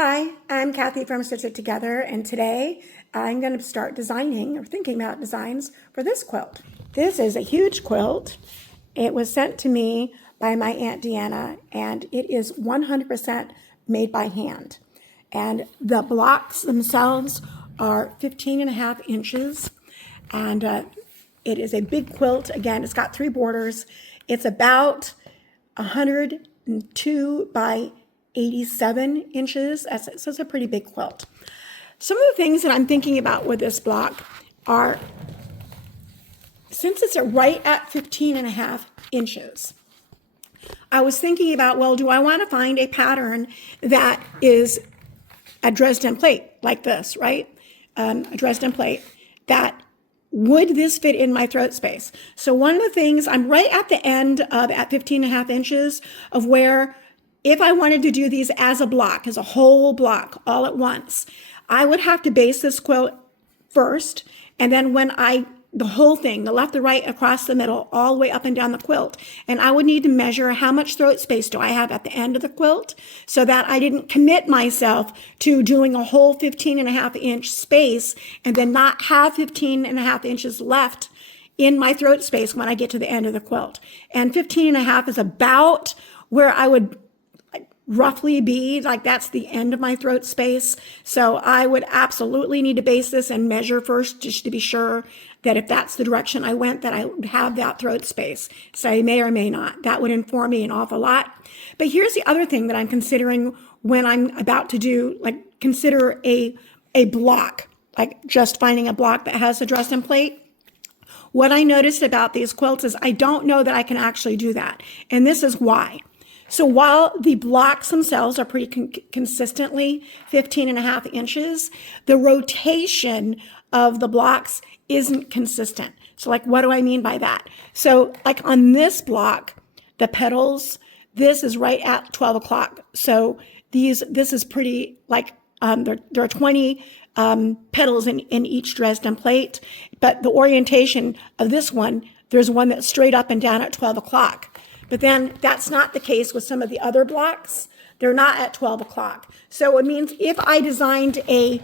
Hi, I'm Kathy from Stitch It Together, and today I'm going to start designing or thinking about designs for this quilt. This is a huge quilt. It was sent to me by my Aunt Deanna, and it is 100% made by hand. And the blocks themselves are 15.5 inches, and it is a big quilt. Again, it's got 3 borders. It's about 102 by 87 inches. So it's a pretty big quilt. Some of the things that I'm thinking about with this block are, since it's right at 15.5 inches, I was thinking about, well, do I want to find a pattern that is a Dresden plate like this, right? A Dresden plate that would this fit in my throat space? So one of the things, I'm right at the end of at 15.5 inches of where, if I wanted to do these as a block, as a whole block all at once, I would have to base this quilt first. And then the whole thing, the left, the right, across the middle, all the way up and down the quilt. And I would need to measure how much throat space do I have at the end of the quilt so that I didn't commit myself to doing a whole 15.5 inch space and then not have 15.5 inches left in my throat space when I get to the end of the quilt. And 15.5 is about where I would roughly be, like that's the end of my throat space. So I would absolutely need to base this and measure first just to be sure that if that's the direction I went, that I would have that throat space. So I may or may not. That would inform me an awful lot. But here's the other thing that I'm considering when I'm about to do, consider a block, like just finding a block that has a Dresden plate. What I noticed about these quilts is I don't know that I can actually do that. And this is why. So while the blocks themselves are pretty consistently 15.5 inches, the rotation of the blocks isn't consistent. So what do I mean by that? So on this block, the petals, this is right at 12 o'clock. So this is pretty there are 20 petals in each Dresden plate, but the orientation of this one, there's one that's straight up and down at 12 o'clock. But then that's not the case with some of the other blocks. They're not at 12 o'clock. So it means if I designed a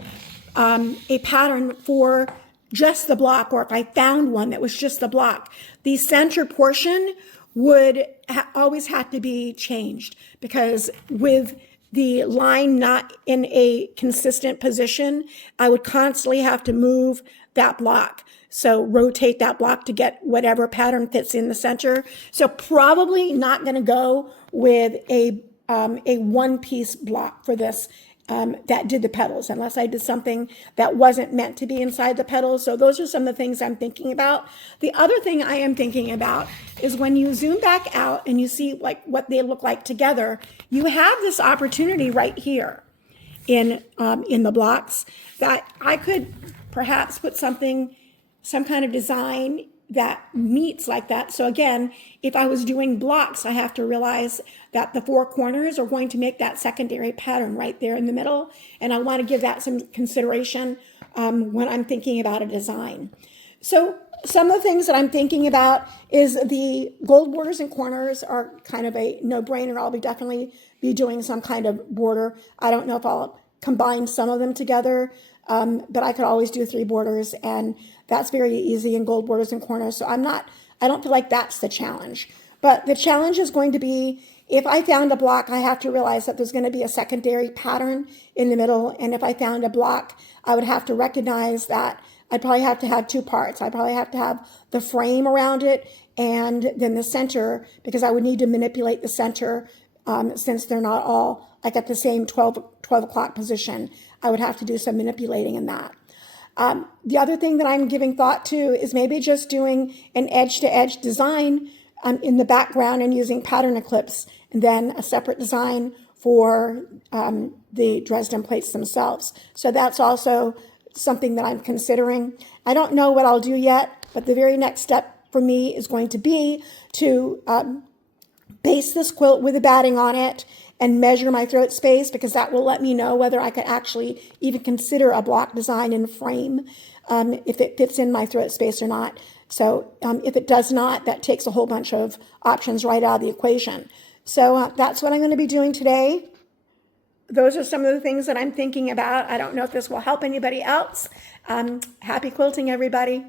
pattern for just the block, or if I found one that was just the block, the center portion would always have to be changed, because with the line not in a consistent position, I would constantly have to move that block. So rotate that block to get whatever pattern fits in the center. So probably not going to go with a one-piece block for this that did the petals, unless I did something that wasn't meant to be inside the petals. So those are some of the things I'm thinking about. The other thing I am thinking about is when you zoom back out and you see what they look like together, you have this opportunity right here in the blocks that I could perhaps put some kind of design that meets like that. So again, if I was doing blocks, I have to realize that the 4 corners are going to make that secondary pattern right there in the middle. And I want to give that some consideration when I'm thinking about a design. So some of the things that I'm thinking about is the gold borders and corners are kind of a no-brainer. I'll definitely be doing some kind of border. I don't know if I'll combine some of them together, but I could always do 3 borders, and that's very easy in gold borders and corners. So I don't feel like that's the challenge. But the challenge is going to be, if I found a block, I have to realize that there's going to be a secondary pattern in the middle. And if I found a block, I would have to recognize that I'd probably have to have 2 parts. I'd probably have to have the frame around it and then the center, because I would need to manipulate the center since they're not all at the same 12 o'clock position. I would have to do some manipulating in that. The other thing that I'm giving thought to is maybe just doing an edge-to-edge design in the background and using pattern eclipse, and then a separate design for the Dresden plates themselves. So that's also something that I'm considering. I don't know what I'll do yet, but the very next step for me is going to be to base this quilt with a batting on it and measure my throat space, because that will let me know whether I could actually even consider a block design in a frame, if it fits in my throat space or not. So if it does not, that takes a whole bunch of options right out of the equation. So that's what I'm going to be doing today. those are some of the things that I'm thinking about. I don't know if this will help anybody else. Happy quilting, everybody.